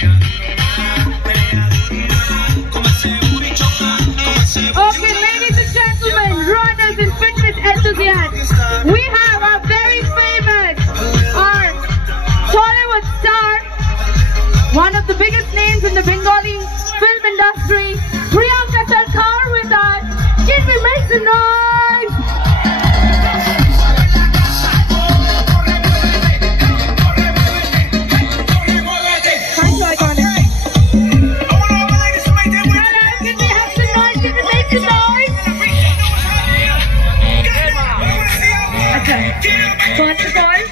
Okay, ladies and gentlemen, runners and fitness enthusiasts, we have our very famous, our Tollywood star, one of the biggest names in the Bengali film industry, Priyanka Sarkar with us. Can we make some noise? Thank you, Iconic. First of all,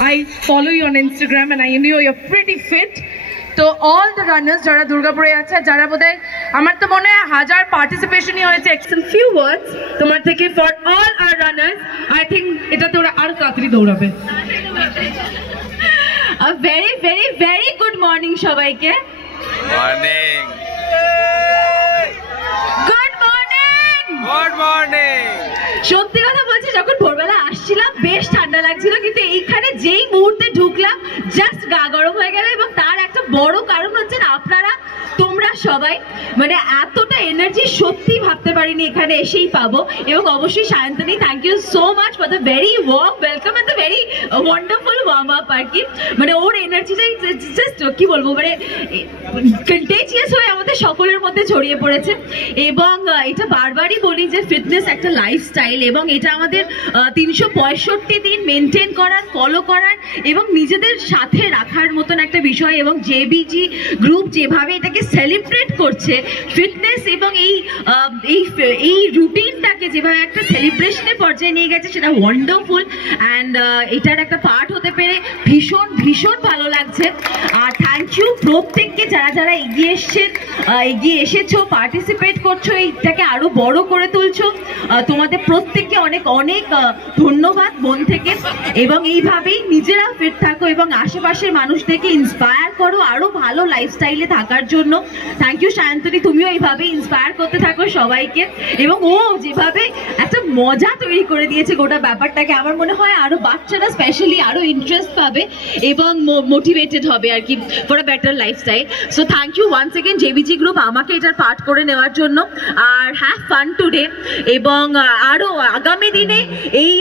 I follow you on Instagram and I know you're pretty fit. So all the runners jara Durgapure ache jara bodai amar to mone hoy 1000 participation hi hoyeche some few words tomar theke for all our runners. I think eta tora aro tatari dourabe. A very very very good morning shobaike. Morning. Good morning. Good morning. সত্যি কথা বলছি, যখন ভোরবেলা আসছিলাম বেশ ঠান্ডা লাগছিল, কিন্তু এইখানে যেই মুহূর্তে ঢুকলাম জাস্ট গা গরম হয়ে গেল। এবং তার একটা বড় কারণ হচ্ছে আপনারা, তোমরা সবাই, মানে এতটা এনার্জি সত্যি ভাবতে পারিনি এখানে এসেই পাবো। এবং অবশ্যই Sayantani, thank you so much for the very warm welcome and the very wonderful warm up. আর কি মানে ওর এনার্জিটাই জাস্ট কি বলবো, মানে কন্টেজিয়াস হয়ে আমাদের সকলের মধ্যে ছড়িয়ে পড়েছে। এবং এটা বারবারই বলি যে ফিটনেস একটা লাইফস্টাইল, এবং এটা আমাদের 365 দিন মেনটেন করার, ফলো করার এবং নিজেদের সাথে রাখার মতন একটা বিষয়। এবং জেবিজি গ্রুপ যেভাবে এটাকে সেলিব্রেট করছে ফিটনেস এবং এই রুটিনটাকে যেভাবে একটা সেলিব্রেশনের পর্যায়ে নিয়ে গেছে, সেটা ওয়ান্ডারফুল। অ্যান্ড এটার একটা পার্ট হতে পেরে ভীষণ ভীষণ ভালো লাগছে। আর থ্যাংক ইউ প্রত্যেককে, যারা যারা এগিয়ে এসেছো, পার্টিসিপেট করছো, এইটাকে আরো বড় করে তুলছো, তোমাদের প্রত্যেককে অনেক অনেক ধন্যবাদ মন থেকে। এবং এইভাবেই নিজেরা ফিট থাকো এবং আশেপাশের মানুষদেরকে ইন্সপায়ার করো আরো ভালো লাইফস্টাইলে থাকার জন্য। থ্যাংক ইউ সায়ন্তনী, তুমিও এইভাবে ইন্সপায়ার করতে থাকো সবাইকে। এবং ও যেভাবে একটা মজা তৈরি করে দিয়েছে গোটা ব্যাপারটাকে, আমার মনে হয় আরো বাচ্চারা স্পেশালি আরো ইন্টারেস্ট পাবে এবং মোটিভেটেড হবে আর কি for a better lifestyle. So thank you once again JBG group আমাকে এটার পার্ট করে নেওয়ার জন্য। আর হ্যাভ ফান টুডে, এবং আরো আগামী দিনে এই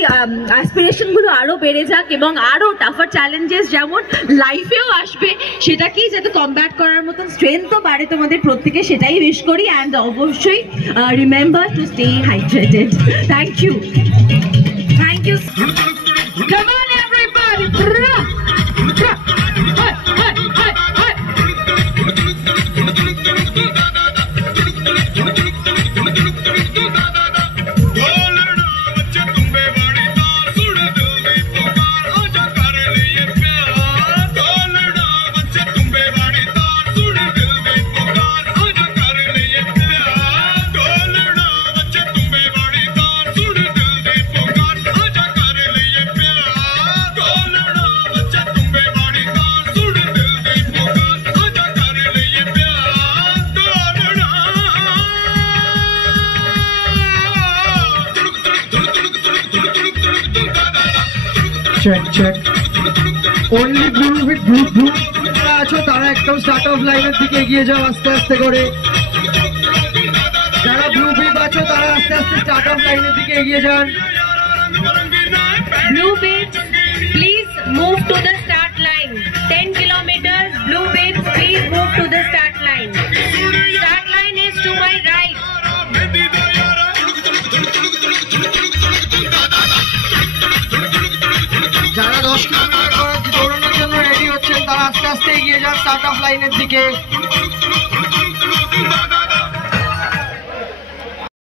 অ্যাসপিরেশনগুলো আরো বেড়ে যাক এবং আরো টাফার চ্যালেঞ্জেস যেমন লাইফেও আসবে সেটাকেই যাতে কমব্যাট করার মতন স্ট্রেংথও বাড়ে তোমাদের প্রত্যেকে, সেটাই উইশ করি। অ্যান্ড অবশ্যই remember to stay hydrated. Thank you, thank you. Come on everybody. check only blue with blue আছো তারা একদম স্টার্ট অফ লাইনের দিকে এগিয়ে যাও আস্তে আস্তে করে। যারা ব্লু বিপ আছো তারা আস্তে আস্তে স্টার্ট অফ লাইনের দিকে এগিয়ে যান। Blue Bits, please move to the start line. 10 kilometers, Blue Bits, please move to the start line. Start line is to my right. যারা 10 কিলোমিটার দৌড়ানোর জন্য রেডি হচ্ছেন তারা আস্তে আস্তে এগিয়ে যান স্টার্ট অফ লাইনের দিকে।